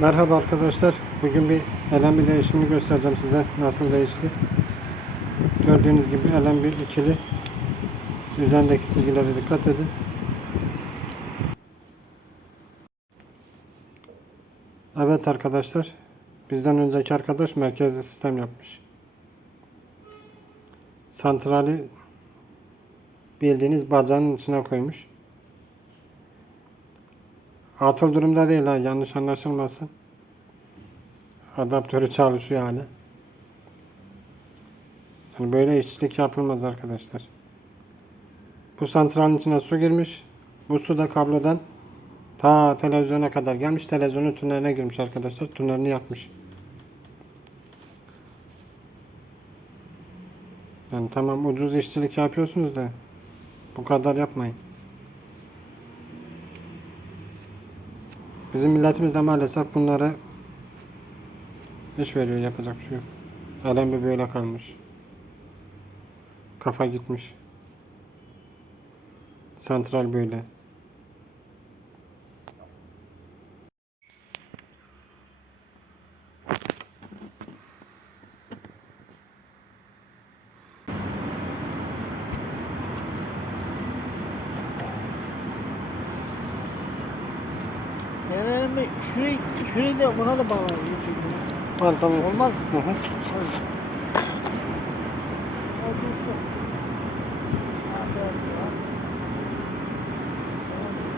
Merhaba arkadaşlar. Bugün bir LM1 değişimini göstereceğim size. Nasıl değişti. Gördüğünüz gibi LM1 ikili. Üzerindeki çizgilere dikkat edin. Evet arkadaşlar. Bizden önceki arkadaş merkezli sistem yapmış. Santrali bildiğiniz bacağın içine koymuş. Atıl durumda değil ha yanlış anlaşılmasın. Adaptörü çalışıyor hala. Yani böyle işçilik yapılmaz arkadaşlar. Bu santralin içine su girmiş. Bu su da kablodan ta televizyona kadar gelmiş. Televizyonun tüneline girmiş arkadaşlar. Tünelini yakmış. Yani tamam ucuz işçilik yapıyorsunuz da bu kadar yapmayın. Bizim milletimiz de maalesef bunlara iş veriyor yapacak bir şey yok. Alem böyle kalmış. Kafa gitmiş. Santral böyle. Ben şurayı, şurayı da buna da bağlayayım. Al tamam. Olmaz. Hı hı.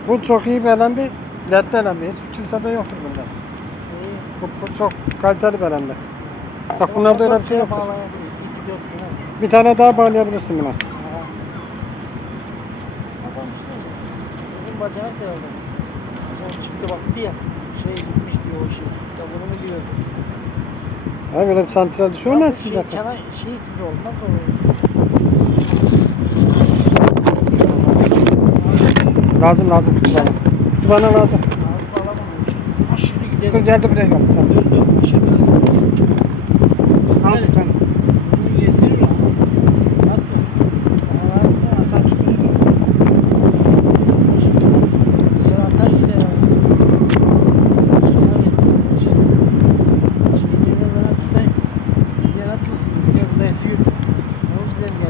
Bu çok iyi bir. Ledli elembi. Hiçbir kimsede yoktur bunda. Bu, bu çok kaliteli bir elembi. Bak bunlarda öyle bir şey yoktur. Bir tane daha bağlayabilirsin buna. Benim bacanak da öyle. Bacanak çıktı baktı ya. Şey gitmiş diyor o şey. Taburumu diyordu. Ha böyle bir santral dışı olmaz ki şey, zaten. Çana, şey tipi olmaz o. Lazım lazım kütüphane. Kütüphane lazım. Ağzı alamam o şey. Aşırı gidelim. Dur geldi buraya gel. Tamam. Dur dur. Şey biraz. Al Evet. bir Bir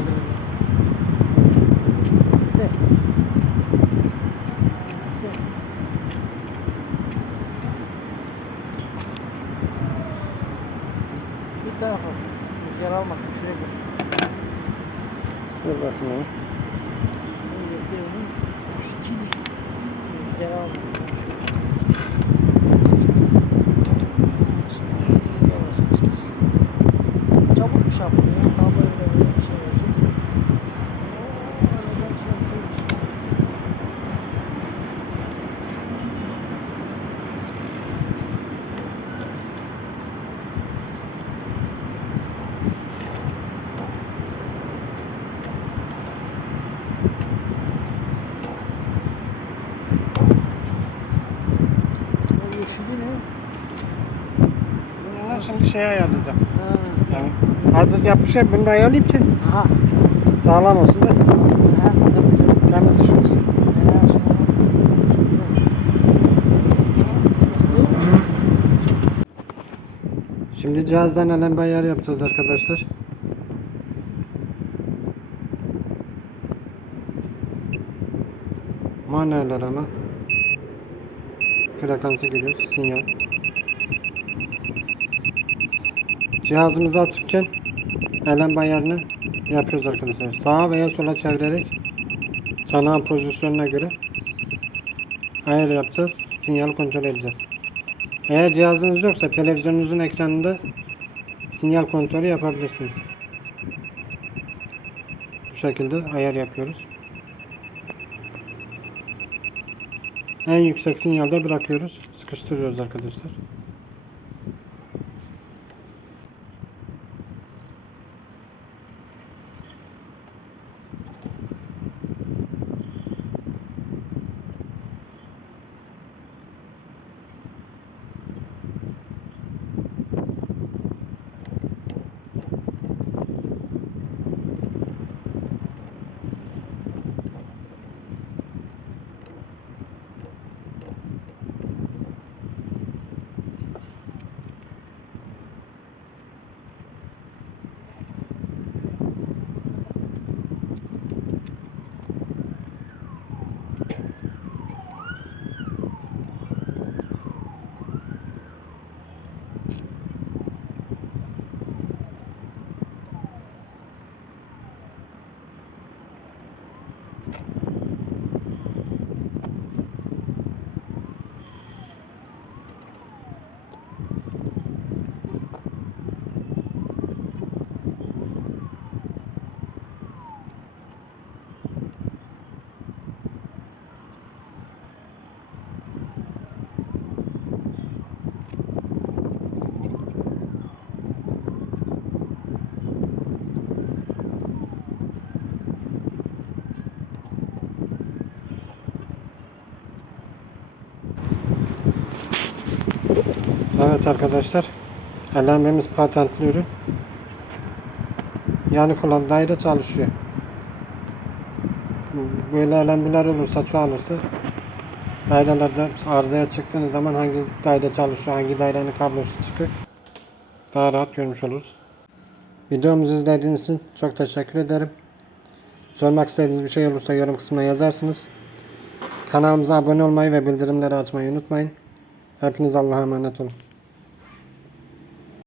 tarafa. Rüzgar almasın. Şuraya gel. Dur bakayım. Bunu getir onu. İkili. Rüzgar almasın. Şimdi yavaş işte. Çabuk iş yapıyor. ya. Tam böyle böyle bir şey yapıyorsun. Oo, öyle bir şey yapıyor. Yeşili ne? Bunu şimdi şey ayarlayacağım. Ha. Yani hazır yapmışım bunu da ayarlayayım ki Aha. sağlam olsun da Ha. Temiz iş olsun. Ya. Şimdi cihazdan elembe ayar yapacağız arkadaşlar. Manuel arama. Frekansı giriyoruz. Sinyal. Cihazımızı açıkken elembe ayarını yapıyoruz arkadaşlar. Sağa veya sola çevirerek çanağın pozisyonuna göre ayar yapacağız. Sinyal kontrol edeceğiz. Eğer cihazınız yoksa televizyonunuzun ekranında sinyal kontrolü yapabilirsiniz. Bu şekilde ayar yapıyoruz. En yüksek sinyalde bırakıyoruz. Sıkıştırıyoruz arkadaşlar. Evet arkadaşlar. LMB'miz patentli ürün. Yani kullan daire çalışıyor. Böyle LMB'ler olursa çoğalırsa dairelerde arızaya çıktığınız zaman hangi daire çalışıyor, hangi dairenin kablosu çıkıyor daha rahat görmüş oluruz. Videomuzu izlediğiniz için çok teşekkür ederim. Sormak istediğiniz bir şey olursa yorum kısmına yazarsınız. Kanalımıza abone olmayı ve bildirimleri açmayı unutmayın. Hepiniz Allah'a emanet olun.